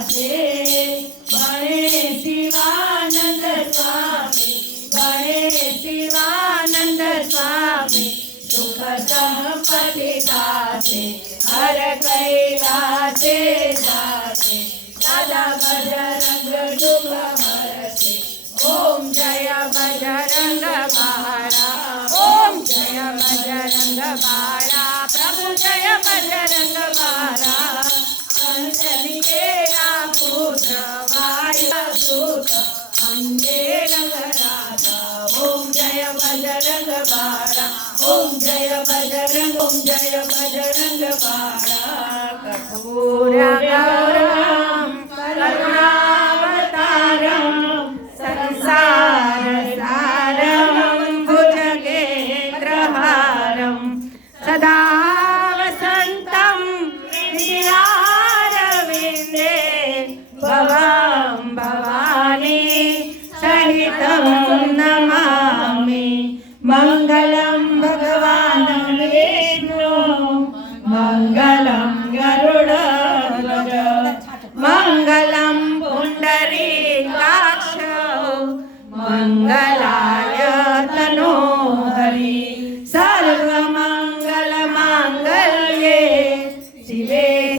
गासे बने शिवानंद स्वामी बने शिवानंद स्वामी सुख संपत्ति गासे हर कैलासे जाते दादा बजरंग दुख हरते ओम जय बजरंग बाला ओम जय बजरंग बाला प्रभु जय बजरंग बाला अंजनी तेरा पुत्र वायुसूत अंगे रंगनाथा ओम जय बजरंग बाला ओम जय बजरंग बाला कठोर गौर